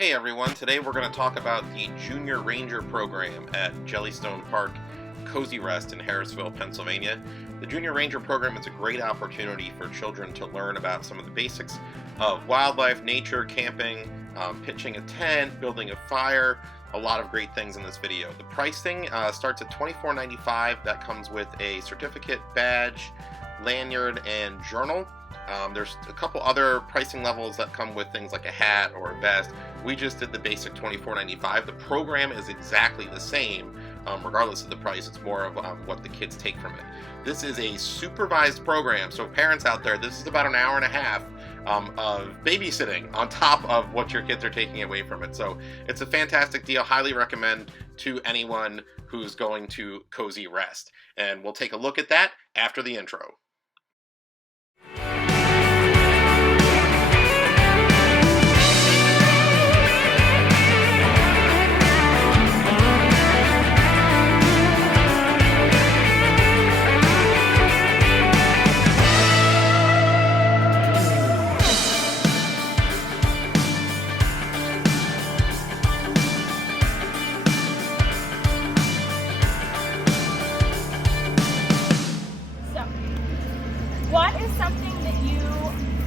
Hey everyone, today we're going to talk about the Junior Ranger program at Jellystone Park, Kozy Rest in Harrisville, Pennsylvania. The Junior Ranger program is a great opportunity for children to learn about some of the basics of wildlife, nature, camping, pitching a tent, building a fire, a lot of great things in this video. The pricing starts at $24.95. That comes with a certificate, badge, lanyard, and journal. There's a couple other pricing levels that come with things like a hat or a vest. We just did the basic $24.95. The program is exactly the same, regardless of the price. It's more of what the kids take from it. This is a supervised program, so parents out there, this is about an hour and a half of babysitting on top of what your kids are taking away from it. So it's a fantastic deal. Highly recommend to anyone who's going to Kozy Rest. And we'll take a look at that after the intro.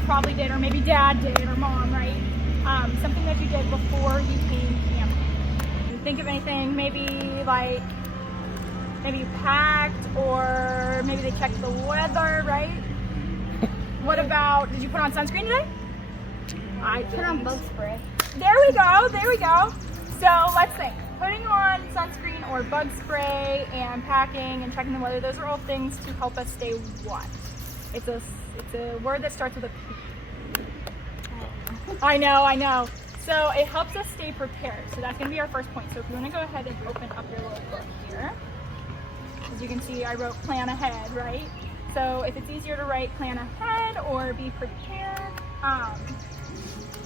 Probably did, or maybe dad did, or mom, right? Something that you did before you came camping. You think of anything, maybe you packed, or maybe they checked the weather, right? What about, did you put on sunscreen today? I put on bug spray. There we go. So let's think. Putting on sunscreen or bug spray and packing and checking the weather, those are all things to help us stay what? It's a word that starts with a P. I know. So it helps us stay prepared. So that's going to be our first point. So if you want to go ahead and open up your little book here. As you can see, I wrote plan ahead, right? So if it's easier to write plan ahead or be prepared,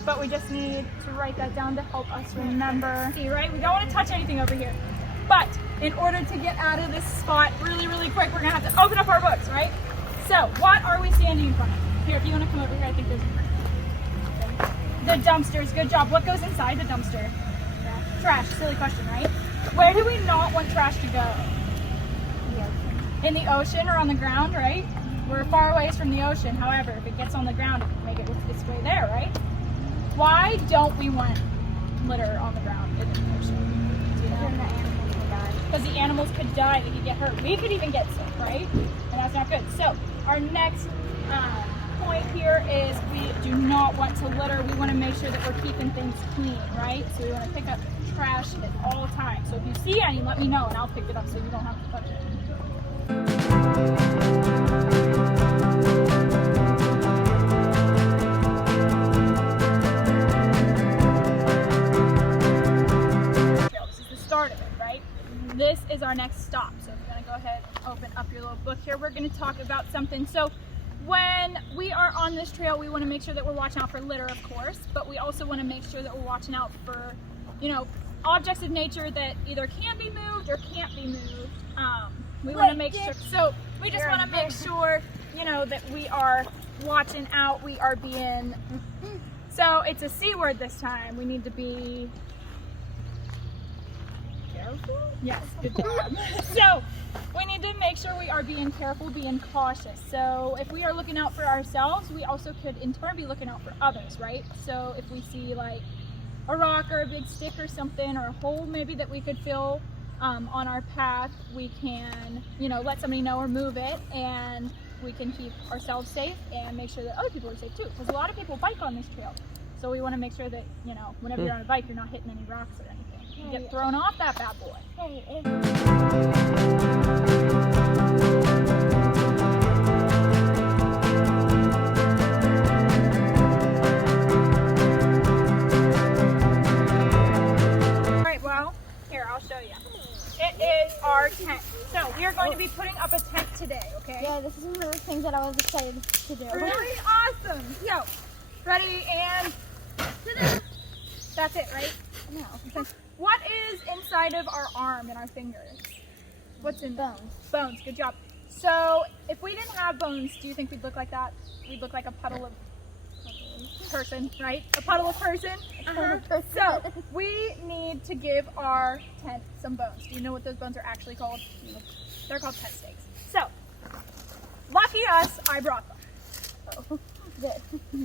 but we just need to write that down to help us remember. See, right? We don't want to touch anything over here. But in order to get out of this spot really, really quick, we're going to have to open up our books, right? So, what are we standing in front of? Here, if you want to come over here, I think there's the dumpsters. Good job. What goes inside the dumpster? Trash. Silly question, right? Where do we not want trash to go? The ocean. In the ocean or on the ground, right? We're far away from the ocean. However, if it gets on the ground, it can make it its way there, right? Why don't we want litter on the ground in the ocean? Do you know? Because the animals could die, they could get hurt. We could even get sick, right? And that's not good. So our next point here is we do not want to litter. We want to make sure that we're keeping things clean, right? So we want to pick up trash at all times. So if you see any, let me know and I'll pick it up so you don't have to touch it. This is the start of it, right? This is our next stop. So if you're going to go ahead and open up your little book here, we're going to talk about something. So when we are on this trail, we want to make sure that we're watching out for litter, of course, but we also want to make sure that we're watching out for, objects of nature that either can be moved or can't be moved. We want to make sure, so we just want to make sure, that we are watching out, we are being, so it's a C word this time. We need to be careful? Yes, good job. So we need to make sure we are being careful, being cautious. So if we are looking out for ourselves, we also could in turn be looking out for others, right? So if we see like a rock or a big stick or something, or a hole maybe that we could fill on our path, we can, let somebody know or move it, and we can keep ourselves safe and make sure that other people are safe too. Because a lot of people bike on this trail. So we want to make sure that, whenever you're on a bike, you're not hitting any rocks or anything. You get thrown off that bad boy. Alright, well, here, I'll show you. It is our tent. So we are going to be putting up a tent today, okay? Yeah, this is one of the things that I was excited to do. Really awesome. Yo, ready and that's it, right? No. What is inside of our arm and our fingers? What's in bones? Bones, good job. So if we didn't have bones, do you think we'd look like that? We'd look like a puddle of person, right? A puddle of person. So we need to give our tent some bones. Do you know what those bones are actually called? They're called tent stakes. So, lucky us, I brought them. Oh, good.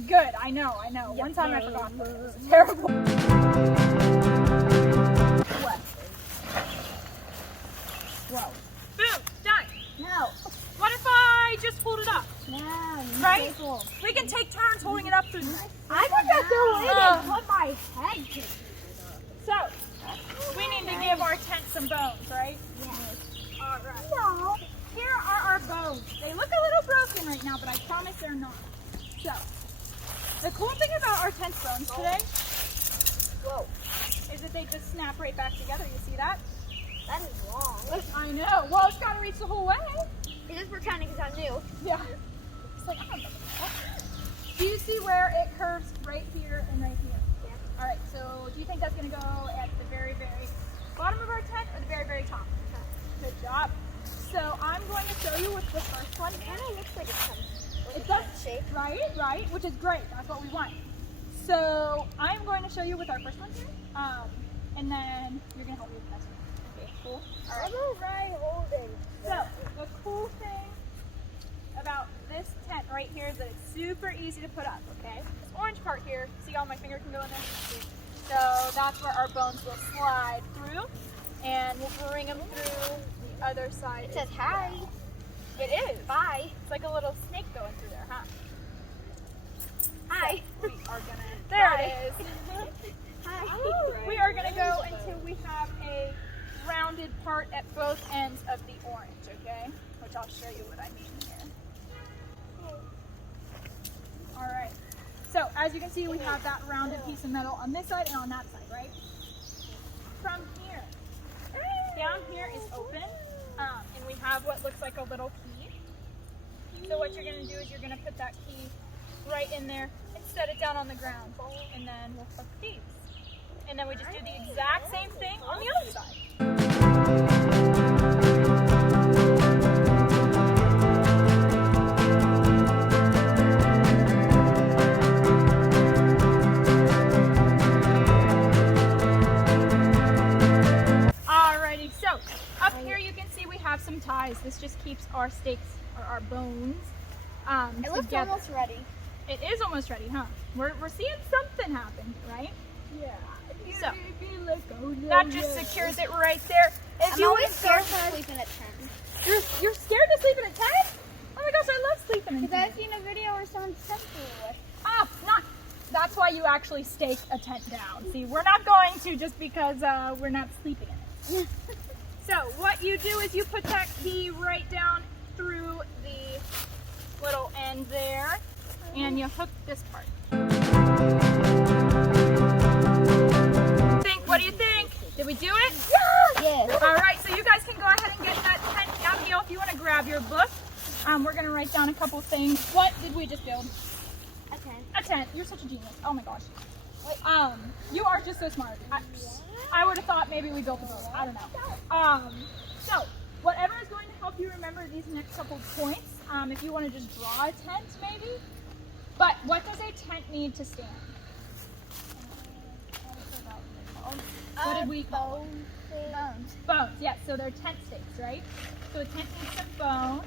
Good, I know. One time I forgot them. It was terrible. What? Whoa. Boom, done. No. What if I just hold it up? No. Right? Careful. We can take turns holding it up through. I think that's the way to put my head to. So, we need to give our tent some bones, right? Yes. All right. No. Here are our bones. They look a little broken right now, but I promise they're not. So, the cool thing about our tent bones today is that they just snap right back together. You see that? That is long. I know. Well, it's got to reach the whole way. You're just pretending because I'm new. Yeah. It's like, I don't know. Do you see where it curves right here and right here? Yeah. All right, so do you think that's going to go at the very, very bottom of our tent or the very, very top? Good job. So I'm going to show you with the first one. It kind of looks like it's It does, shape. right, which is great. That's what we want. So I'm going to show you with our first one here, and then you're going to help me with the next one. Okay, cool. All right. I'm already holding. So the cool thing about this tent right here is that it's super easy to put up, okay? This orange part here, see how my finger can go in there? So that's where our bones will slide through, and we'll bring them through the other side. It says hi. It is. Bye. It's like a little snake going through there, huh? Hi. So we are gonna, There that it is. Hi. We are gonna go until we have a rounded part at both ends of the orange, okay? Which I'll show you what I mean here. All right. So as you can see, we have that rounded piece of metal on this side and on that side, right? From here, down here is open, and we have what looks like a little key. So what you're gonna do is you're gonna put that key right in there and set it down on the ground, and then we'll hook these. And then we just do the exact same thing on the other side. Alrighty, so up here you can see we have some ties. This just keeps our stakes or our bones It looks together. almost ready. It is almost ready, huh? We're seeing something happen, right? Yeah. So that just secures it right there. If I'm you always would scared go, to sleep in a tent. you're scared to sleep in a tent? Oh my gosh, I love sleeping in Because I've tents. seen a video where someone tent flew with. Ah, not. That's why you actually stake a tent down. See, we're not going to just because we're not sleeping in it. So what you do is you put that key right down through the little end there, and you hook this part. What do you think? Did we do it? Yes. All right, so you guys can go ahead and get that tent downhill if you want to grab your book. We're going to write down a couple things. What did we just build? A tent. A tent. You're such a genius. Oh my gosh. You are just so smart. I would have thought maybe we built a boat. I don't know. So, whatever is going to help you remember these next couple points, if you want to just draw a tent maybe. But what does a tent need to stand? What did we call Bones. bones? Yes, so they're tent stakes, right? So a tent needs some bones.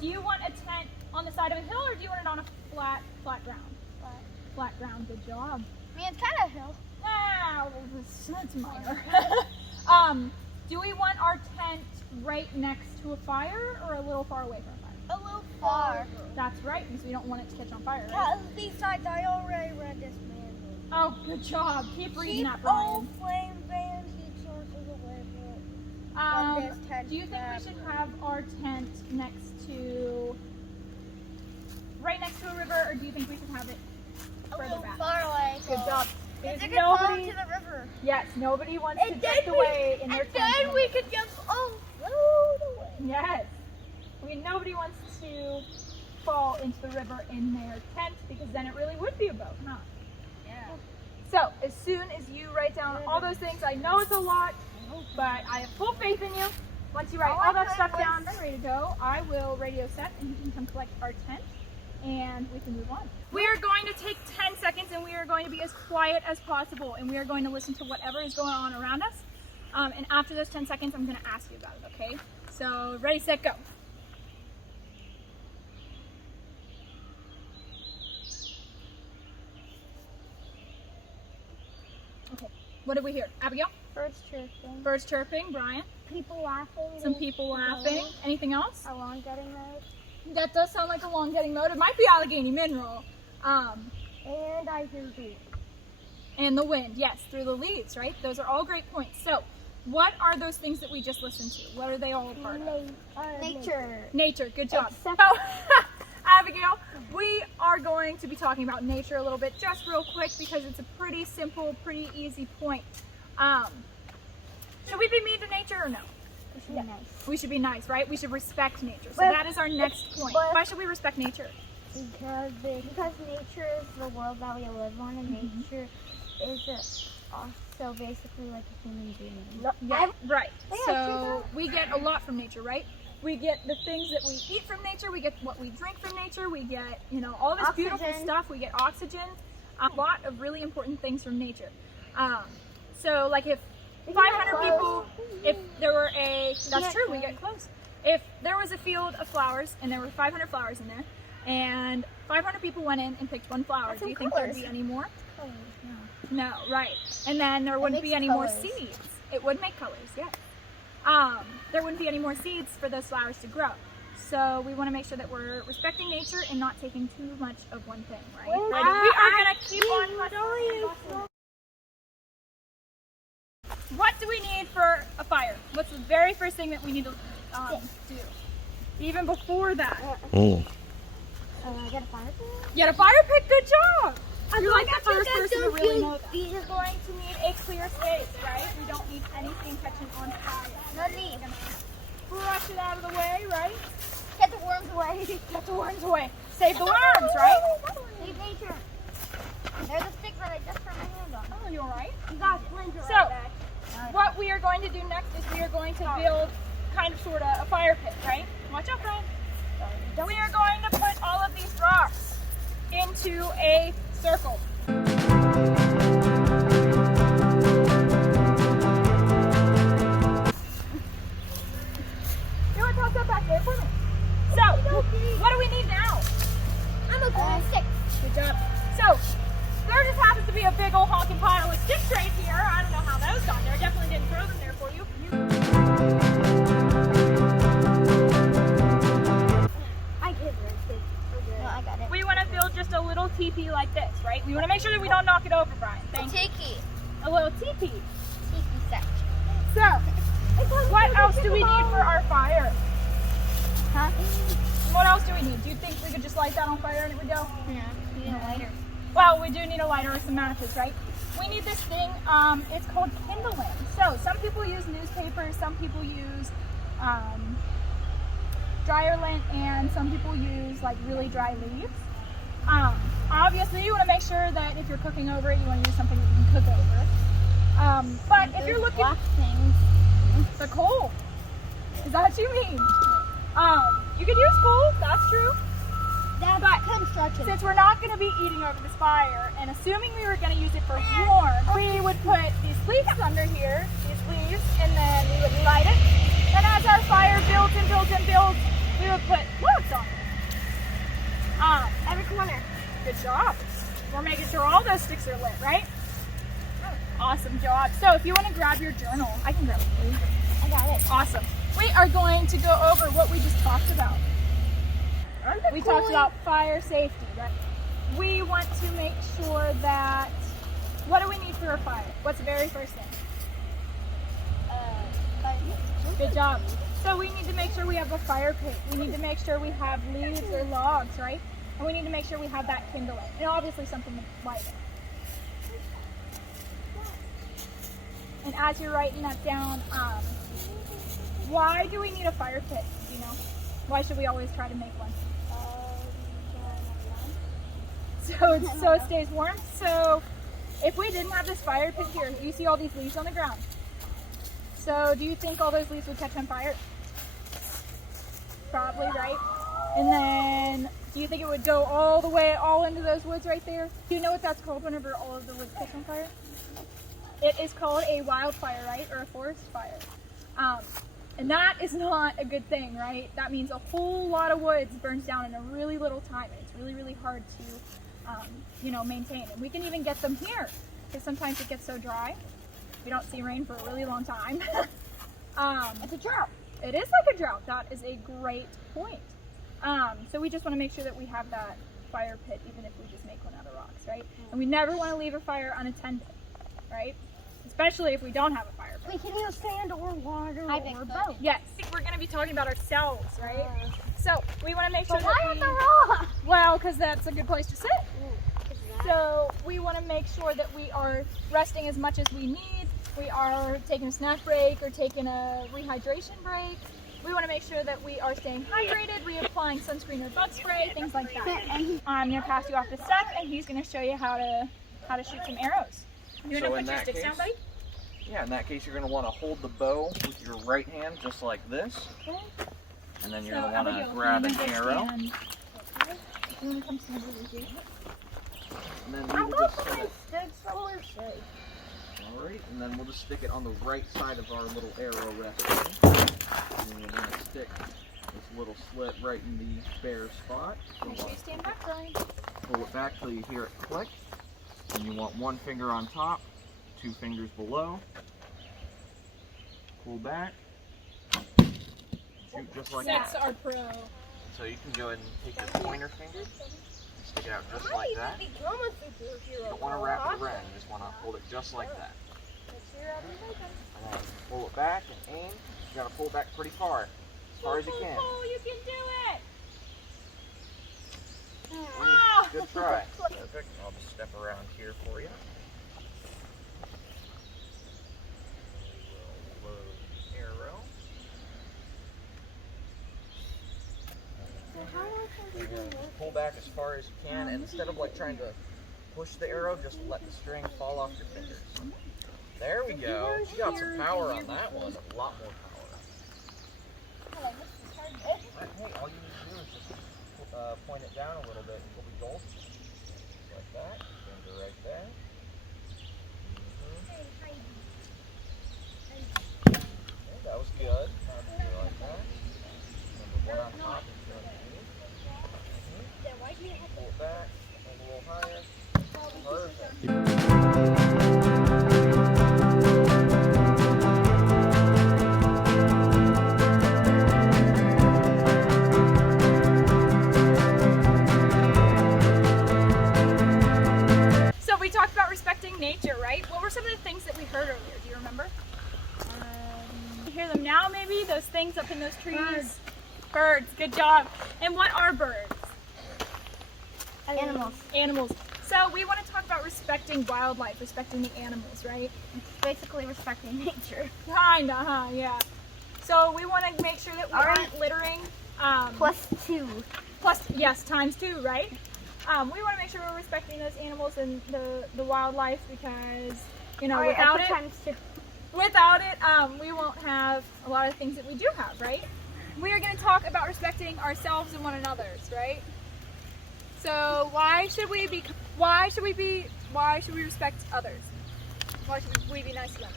Do you want a tent on the side of a hill, or do you want it on a flat ground? Flat ground. Good job. I mean, it's kind of a hill. Wow, that's minor. Do we want our tent right next to a fire, or a little far away from a fire? A little far. That's right, because we don't want it to catch on fire, right? Yeah, these sides I already read this manual. Oh, good job. Keep reading Keep that, all Brian. flame vans, heat sources away from this tent. Do you think we should have our tent right next to a river, or do you think we should have it a further little back? far away? Good job. Because Because it could fall nobody, into the river. yes, nobody wants to And drift then away in their and tent. then we could just float away. Yes. I mean, nobody wants to fall into the river in their tent, because then it really would be a boat, huh? Yeah. So, as soon as you write down all those things, I know it's a lot, but I have full faith in you. Once you write all that stuff down and ready to go, I will radio set, and you can come collect our tent. and we can move on. We are going to take 10 seconds and we are going to be as quiet as possible, and we are going to listen to whatever is going on around us. And after those 10 seconds, I'm going to ask you about it, okay? So, ready, set, go. Okay, what did we hear? Abigail? Birds chirping. Birds chirping. Brian? People laughing. Some people laughing. Anything else? A lawn getting mowed. That does sound like a lawn getting mowed. It might be Allegheny Mineral. And I hear bees. And the wind, yes, through the leaves, right? Those are all great points. So, what are those things that we just listened to? What are they all a part of? Nature. Nature, good job. Except- So, Abigail, we are going to be talking about nature a little bit, just real quick, because it's a pretty simple, pretty easy point. Should we be mean to nature or no? We should be nice. We should be nice, right? We should respect nature. So But- that is our next point. but- Why should we respect nature? Because nature is the world that we live on, and nature is also basically like a human being. Yeah, right. Yeah, So we get a lot from nature, right? We get the things that we eat from nature, we get what we drink from nature, we get, you know, all this beautiful Oxygen. stuff, we get oxygen, a lot of really important things from nature. So like if 500 people, if there were that's true, we get close. If there was a field of flowers and there were 500 flowers in there, and 500 people went in and picked one flower, That's do you some think there'd colors. be any more? Oh, No, right. And then there wouldn't be makes any more colors. seeds. It would make colors, yeah. There wouldn't be any more seeds for those flowers to grow. So we want to make sure that we're respecting nature and not taking too much of one thing, right? Well, we are going to keep on. What do we need for a fire? What's the very first thing that we need to do? Even before that. I got a fire pit? Get a fire pit, good job! You're like the That's what first that person to does really do. know that. We're going to need a clear space, right? We don't need anything catching on fire. No need. We're gonna brush it out of the way, right? Get the worms away. Get the worms away. Save the worms, right? Leave nature. There's a stick that I just turned my hand on. Oh, you alright? You got splinter So, right back. what we are going to do next is we are going to build kind of sort of a fire pit, right? Watch out, Brian. We are going to put all of these rocks into a circle. You want to toss that back there for me? So, what do we need now? I'm a golden stick. Good job. So, there just happens to be a big old honking pile of sticks right here. I don't know how those got there. Definitely didn't throw them there for you. I get it. No, I got it. We want to build just a little teepee like this, right? We want to make sure that we don't knock it over, Brian. Thank you. Tiki. A little teepee. Tiki section. So, what else do we need for our fire? Huh? What else do we need? Do you think we could just light that on fire and it would go? Yeah. You need a lighter. Well, we do need a lighter or some matches, right? We need this thing, it's called kindling. So, some people use newspapers, some people use dryer lint, and some people use like really dry leaves. Obviously, you want to make sure that if you're cooking over it, you want to use something that you can cook over. But if you're looking black things. the coal, is that what you mean? You could use coal, that's true. That's construction. Since we're not going to be eating over this fire, and assuming we were going to use it for warmth, we would put these leaves under here, these leaves, and then we would light it. And as our fire builds and builds and builds, we would put logs on it. Every corner. Good job. We're making sure all those sticks are lit, right? Awesome job. So if you want to grab your journal, I can grab it for you. I got it. Awesome. We are going to go over what we just talked about. We talked about fire safety, right? We want to make sure that, what do we need for a fire? What's the very first thing? Good job. So we need to make sure we have a fire pit. We need to make sure we have leaves or logs, right? And we need to make sure we have that kindling. And obviously something to light it. And as you're writing that down, why do we need a fire pit? Do you know? Why should we always try to make one? So it stays warm. So if we didn't have this fire pit here, you see all these leaves on the ground. So do you think all those leaves would catch on fire? Probably, right? And then Do you think it would go all the way, all into those woods right there? Do you know what that's called whenever all of the woods catch on fire? It is called a wildfire, right? Or a forest fire. And that is not a good thing, right? That means a whole lot of woods burns down in a really little time. And it's really, really hard to, maintain. And we can even get them here, because sometimes it gets so dry. We don't see rain for a really long time. It's a drought. It is like a drought. That is a great point. So we just want to make sure that we have that fire pit, even if we just make one out of rocks, right? And we never want to leave a fire unattended, right? Especially if we don't have a fire pit. We can use sand or water or both. Yes. We're going to be talking about ourselves, right? So we want to make sure But why that on the rock? Well, because that's a good place to sit. So we want to make sure that we are resting as much as we need. We are taking a snack break or taking a rehydration break. We want to make sure that we are staying hydrated, reapplying sunscreen or bug spray, things like that. I'm going to pass you off to Seth, and he's going to show you how to shoot some arrows. You want to put your sticks down, buddy? Yeah, in that case, you're going to want to hold the bow with your right hand, just like this. Okay. And then you're going to want to grab an arrow. You want to come stand over here? And then I'm we will going just to set my it. sticks somewhere safe. Alright, and then we'll just stick it on the right side of our little arrow resting. And then we're going to stick this little slit right in the bare spot. Make sure you stand back, Brian. Pull it back till you hear it click. And you want one finger on top, 2 fingers below. Pull back. Shoot just like Seth's that. our pro. So you can go ahead and take your pointer finger, stick it out just like that. You don't want to wrap it around, you just want to hold it just like that. And then pull it back and aim. You got to pull it back pretty far as you can. Pull, you can do it! Good try. Perfect. I'll just step around here for you. Load arrow. You're going to pull back as far as you can, and instead of like trying to push the arrow, just let the string fall off your fingers. There we go. You got some power on that one. A lot more power. Hey, all you need to do is just point it down a little bit until we jolt. Like that. Finger right there. Okay, that was good. Now do it like that. Number 1 on top is good. Pull it back, hold a little higher. Perfect. So we talked about respecting nature, right? What were some of the things that we heard earlier? Do you remember? You hear them now, maybe? Those things up in those trees? Birds, good job. And what are birds? Animals. Animals. So we want to talk about respecting wildlife, respecting the animals, right? Basically respecting nature. Kinda, huh? Yeah. So we want to make sure that we aren't littering. +2. Plus, yes, ×2, right? We want to make sure we're respecting those animals and the wildlife because, without it, we won't have a lot of things that we do have, right? We are going to talk about respecting ourselves and one another's, right? So why should we respect others? Why should we be nice to them?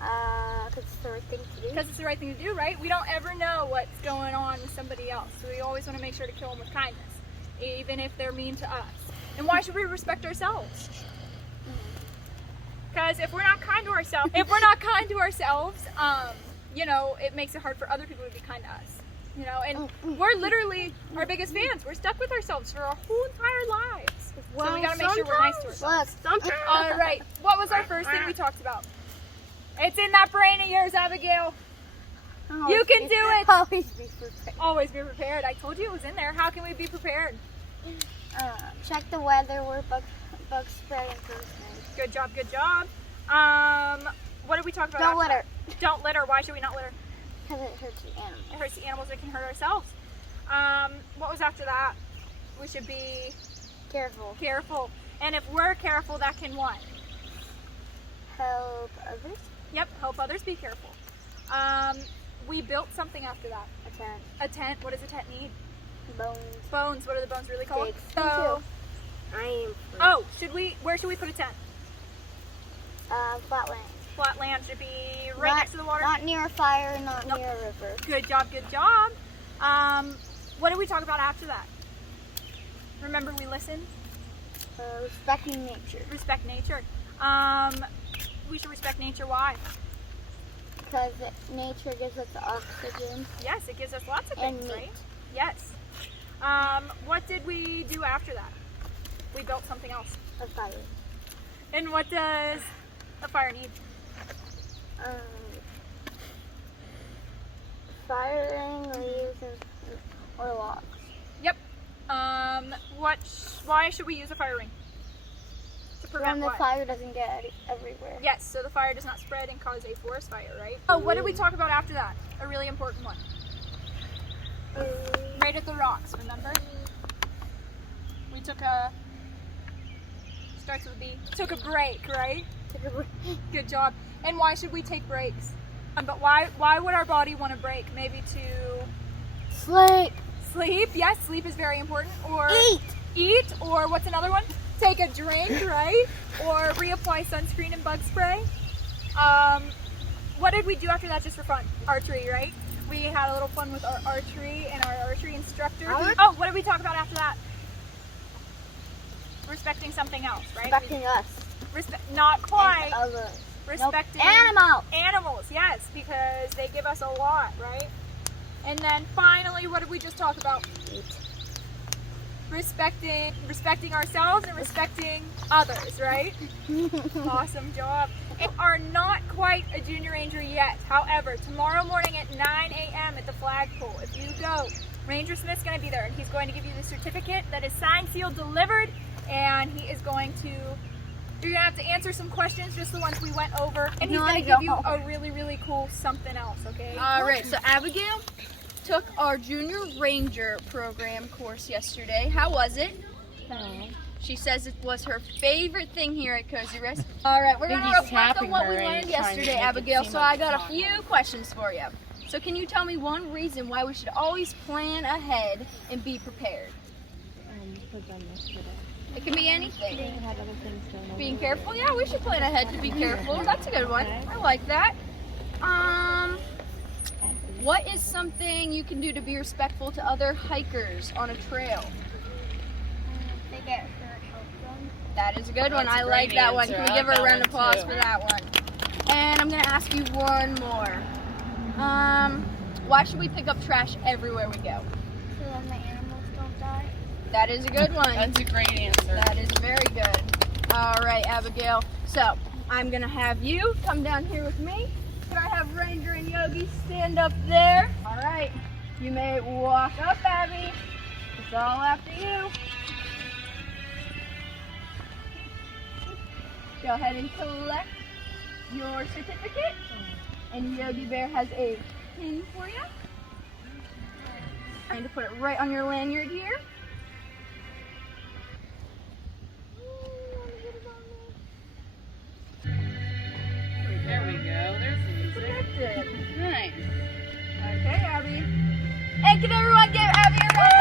Because it's the right thing to do. Because it's the right thing to do, right? We don't ever know what's going on with somebody else. So we always want to make sure to kill them with kindness, even if they're mean to us. And why should we respect ourselves? Because if we're not kind to ourselves, it makes it hard for other people to be kind to us. And we're literally our biggest fans. We're stuck with ourselves for our whole entire lives. So we gotta make sure we're nice to ourselves. All right. What was our first thing we talked about? It's in that brain of yours, Abigail. You can do it. Always be prepared. Always be prepared. I told you it was in there. How can we be prepared? Check the weather. We're bug spreading first. Good job. Good job. What did we talk about? Don't litter. Don't litter. Why should we not litter? Because it hurts the animals. It hurts the animals. It can hurt ourselves. What was after that? We should be Careful. careful. And if we're careful, that can what? Help others. Yep. Help others be careful. We built something after that. A tent. A tent. What does a tent need? Bones. Bones. What are the bones really called? Sticks. So, I am. oh, where should we put a tent? Flatland. Flat land should be right next to the water. Not near a fire, not near a river. Good job, good job. What did we talk about after that? Remember we listened? Respecting nature. Respect nature. We should respect nature. Why? Because nature gives us oxygen. Yes, it gives us lots of And things, meat. right? Yes. What did we do after that? We built something else. A fire. And what does a fire need? Firing leaves or logs. Yep. Why should we use a fire ring? To prevent When the what? fire doesn't get everywhere. Yes, so the fire does not spread and cause a forest fire, right? Oh, what did we talk about after that? A really important one. Right at the rocks, remember? We took a, starts with a B, took a break, right? Good job. And why should we take breaks? But why would our body want to break? Maybe to Sleep. sleep. Yes, sleep is very important. Or Eat. Or what's another one? Take a drink, right? Or reapply sunscreen and bug spray. What did we do after that just for fun? Archery, right? We had a little fun with our archery and our archery instructor. Oh, what did we talk about after that? Respecting something else, right? Respecting us. Not quite. And others. Respecting Animals. Animals, yes, because they give us a lot, right? And then finally, what did we just talk about? Respecting ourselves and respecting others, right? Awesome job. We are not quite a junior ranger yet. However, tomorrow morning at 9 a.m. at the flagpole, if you go, Ranger Smith's going to be there, and he's going to give you the certificate that is signed, sealed, delivered, and he is going to, you're going to have to answer some questions, just the ones we went over, and he's going to give you a really, really cool something else, okay? All right, so Abigail took our Junior Ranger program course yesterday. How was it? She says it was her favorite thing here at Kozy Rest. All right, we're going to reflect on what we learned yesterday, Abigail. So I got a few questions for you. So can you tell me one reason why we should always plan ahead and be prepared? It can be anything. Being careful? Yeah, we should plan ahead to be careful. That's a good one. I like that. What is something you can do to be respectful to other hikers on a trail? They get hurt, help them. That is a good one. I like that one. Can we give her a round of applause for that one? And I'm going to ask you one more. Why should we pick up trash everywhere we go? So then the animals don't die. That is a good one. That's a great answer. That is very good. All right, Abigail. So I'm going to have you come down here with me. Could I have Ranger and Yogi stand up there? All right. You may walk up, Abby. It's all after you. Go ahead and collect your certificate. And Yogi Bear has a pin for you. I'm going to put it right on your lanyard here. There we go. There's the music. Good. Nice. Okay, Abby. And can everyone give Abby a round